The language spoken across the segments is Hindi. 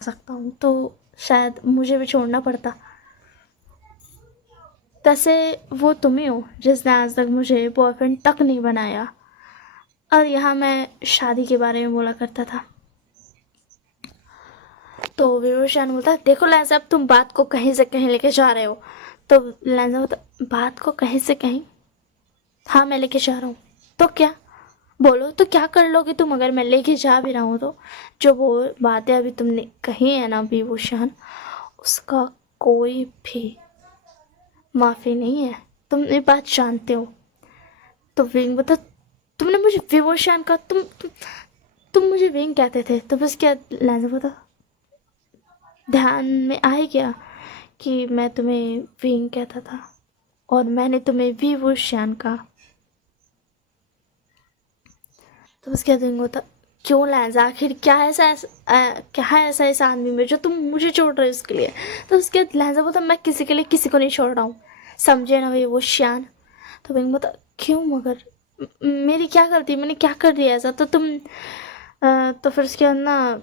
सकता हूँ तो शायद मुझे भी छोड़ना पड़ता। वैसे वो तुम ही हो जिसने आज तक मुझे बॉयफ्रेंड तक नहीं बनाया, और यहाँ मैं शादी के बारे में बोला करता था। तो विरोशान बोलता, देखो लहजा, अब तुम बात को कहीं से कहीं लेके जा रहे हो। तो लहजा बोलता, बात को कहीं से कहीं? हाँ मैं लेके जा रहा हूँ। तो क्या? बोलो तो क्या कर लोगे तुम अगर मैं लेके जा भी रहा हूँ तो? जो वो बातें अभी तुमने कही है ना विभूषण, उसका कोई भी माफ़ी नहीं है। तुम ये बात जानते हो। तो विंग बता, तुमने मुझे विभूषण का तुम मुझे विंग कहते थे तो बस क्या? लहजा बता, ध्यान में आए क्या कि मैं तुम्हें विंग कहता था और मैंने तुम्हें विभूषण कहा? तो उसके बाद विंग होता, क्यों लहजा, आखिर क्या है ऐसा इस आदमी में जो तुम मुझे छोड़ रहे हो इसके लिए? तो उसके बाद लहजा बोलता, मैं किसी के लिए किसी को नहीं छोड़ रहा हूँ, समझे ना विभूषण? तो विंग बोलता, क्यों मगर? मेरी क्या गलती, मैंने क्या कर दिया ऐसा? तो तुम तो फिर उसके बाद ना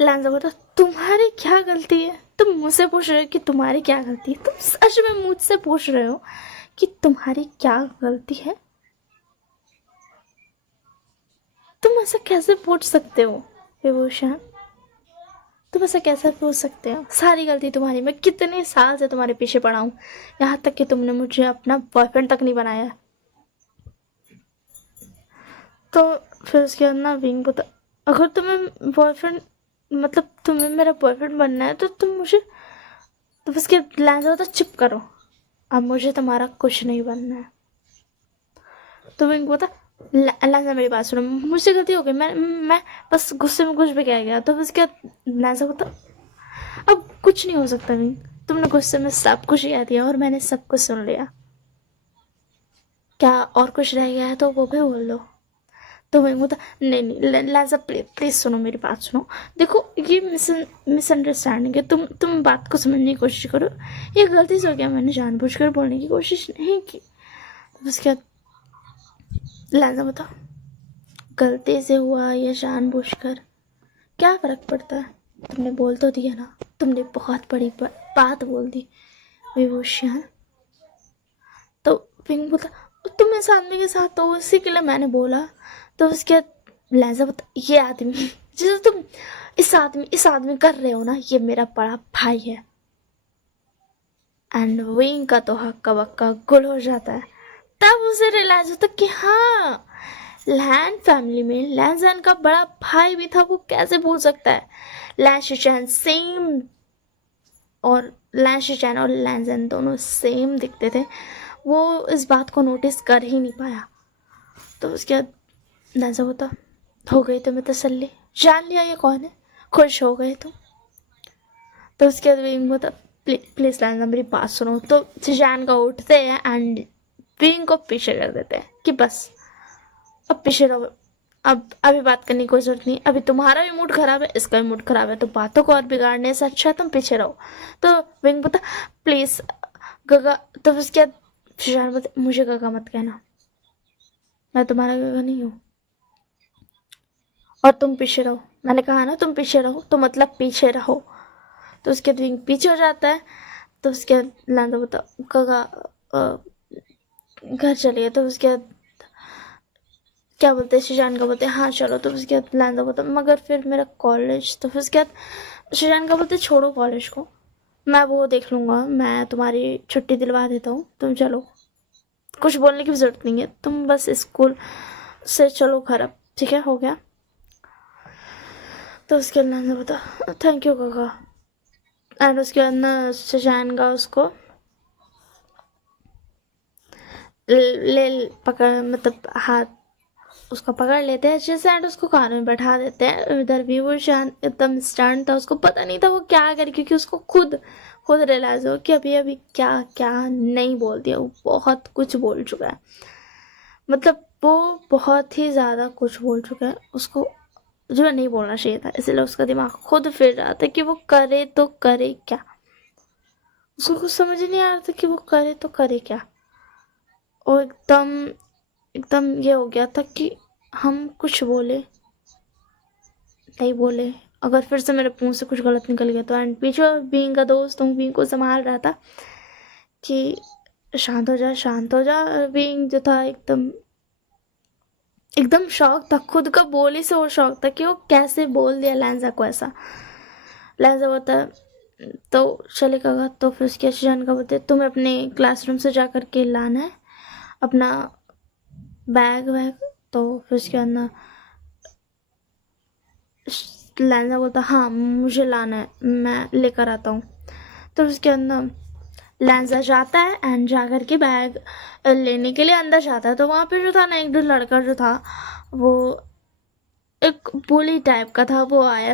लहजा बोलता, तुम्हारी क्या गलती है? तुम मुझसे पूछ रहे हो कि तुम्हारी क्या गलती है? तुम सच में मुझसे पूछ रहे हो कि तुम्हारी क्या गलती है? तुम ऐसा कैसे पूछ सकते हो विभूषण? तुम ऐसा कैसे पूछ सकते हो? सारी गलती तुम्हारी। मैं कितने साल से तुम्हारे पीछे पड़ा हूँ, यहाँ तक कि तुमने मुझे अपना बॉयफ्रेंड तक नहीं बनाया। तो फिर उसके बाद ना विंग बता, अगर तुम्हें बॉयफ्रेंड मतलब तुम्हें मेरा बॉयफ्रेंड बनना है तो तुम मुझे, तो उसके लहजा होता, चुप करो, अब मुझे तुम्हारा कुछ नहीं बनना है। तो विंग बता, लहजा मेरी बात सुनो, मुझसे गलती हो गई, मैं बस गुस्से में कुछ भी कह गया। तो उसके बाद लहजा बता, अब कुछ नहीं हो सकता विंग, तुमने गुस्से में सब कुछ कह दिया और मैंने सब कुछ सुन लिया। क्या और कुछ रह गया है तो वो भी बोल दो। तो मैं बोलता, नहीं नहीं लाजा, प्लीज प्लीज सुनो, मेरी बात सुनो। देखो ये मिसअंडरस्टैंडिंग है, तुम बात को समझने की कोशिश करो। ये गलती से हो गया, मैंने जानबूझकर बोलने की कोशिश नहीं की। तो उसके बाद लाजा बताओ, गलती से हुआ या जानबूझकर क्या फ़र्क पड़ता है? तुमने बोल तो दिया ना, तुमने बहुत बड़ी बात बोल दी विभूषण। तो पिंक बोलता, तुम इस आदमी के साथ हो इसी के लिए मैंने बोला। तो उसके बाद लहजा बता, ये आदमी जिसे तुम इस आदमी कर रहे हो ना, ये मेरा बड़ा भाई है। एंड विंग का तो हक्का बक्का गुल हो जाता है। तब उसे रियलाइज होता कि हाँ, लैन फैमिली में लैनजैन का बड़ा भाई भी था, वो कैसे भूल सकता है? लैन शिचैन सेम, और लैन शिचैन और लैनजैन दोनों सेम दिखते थे। वो इस बात को नोटिस कर ही नहीं पाया। तो उसके बाद लहजा होता, हो गई तुम्हें तसल्ली, जान लिया ये कौन है, खुश हो गए तुम? तो उसके बाद विंग होता, प्लीज लहजा मेरी बात सुनो। तो शिजान का उठते हैं एंड विंग को पीछे कर देते हैं कि बस अब पीछे रहो, अब अभी बात करने की कोई जरूरत नहीं, अभी तुम्हारा भी मूड खराब है, इसका भी मूड खराब है, तो बातों को और बिगाड़ने से अच्छा है तुम पीछे रहो। तो विंग बोलता, प्लीज गगा। तो उसके बाद शिजान बोलते, मुझे गगा मत कहना, मैं तुम्हारा गगा नहीं हूँ, और तुम पीछे रहो, मैंने कहा ना तुम पीछे रहो, तो मतलब पीछे रहो। तो उसके बाद विंग पीछे हो जाता है। तो उसके बाद लांडो बोलता, गगा घर चलिए। तो उसके बाद क्या बोलते हैं, शिजान का बोलते हैं हाँ चलो। तो उसके बाद लांडो बोलता, मगर फिर मेरा कॉलेज। तो फिर उसके बाद शिजान का बोलते, छोड़ो कॉलेज को, मैं वो देख लूँगा, मैं तुम्हारी छुट्टी दिलवा देता हूँ, तुम चलो, कुछ बोलने की भी ज़रूरत नहीं है, तुम बस स्कूल से चलो घर अब, ठीक है, हो गया। तो उसके बाद लांडो बोलता, थैंक यू गगा। एंड उसके बाद ना शिजान का उसको ले पकड़, मतलब हाथ उसको पकड़ लेते हैं अच्छे से एंड उसको कार में बैठा देते हैं। इधर भी वो शांत एकदम स्टैंड था, उसको पता नहीं था वो क्या करे, क्योंकि उसको खुद खुद रियलाइज हो कि अभी अभी क्या क्या नहीं बोल दिया, वो बहुत कुछ बोल चुका है, मतलब वो बहुत ही ज़्यादा कुछ बोल चुका है उसको, जो नहीं बोलना चाहिए था। इसलिए उसका दिमाग खुद फिर रहा था कि वो करे तो करे क्या। उसको कुछ समझ ही नहीं आ रहा था कि वो करे तो करे क्या। और एकदम एकदम ये हो गया था कि हम कुछ बोले नहीं बोले, अगर फिर से मेरे मुंह से कुछ गलत निकल गया तो। एंड पीछे बीइंग का दोस्त हूँ, बीइंग को संभाल रहा था कि शांत हो जा शांत हो जा। बीइंग जो था एकदम एकदम शौक था, खुद का बोली से वो शौक था कि वो कैसे बोल दिया लैंजा को ऐसा। लैंजा बोलता तो शलिका का, तो फिर उसके जान का बोलते तुम्हें अपने क्लासरूम से जा कर के लाना है अपना बैग वैग। तो फिर उसके बाद ना लैंजा बोलता हाँ मुझे लाना है, मैं लेकर आता हूँ। तो उसके अंदर लैंजा जाता है एंड जा कर के बैग लेने के लिए अंदर जाता है। तो वहाँ पे जो था ना, एक जो लड़का जो था वो एक बुली टाइप का था, वो आया था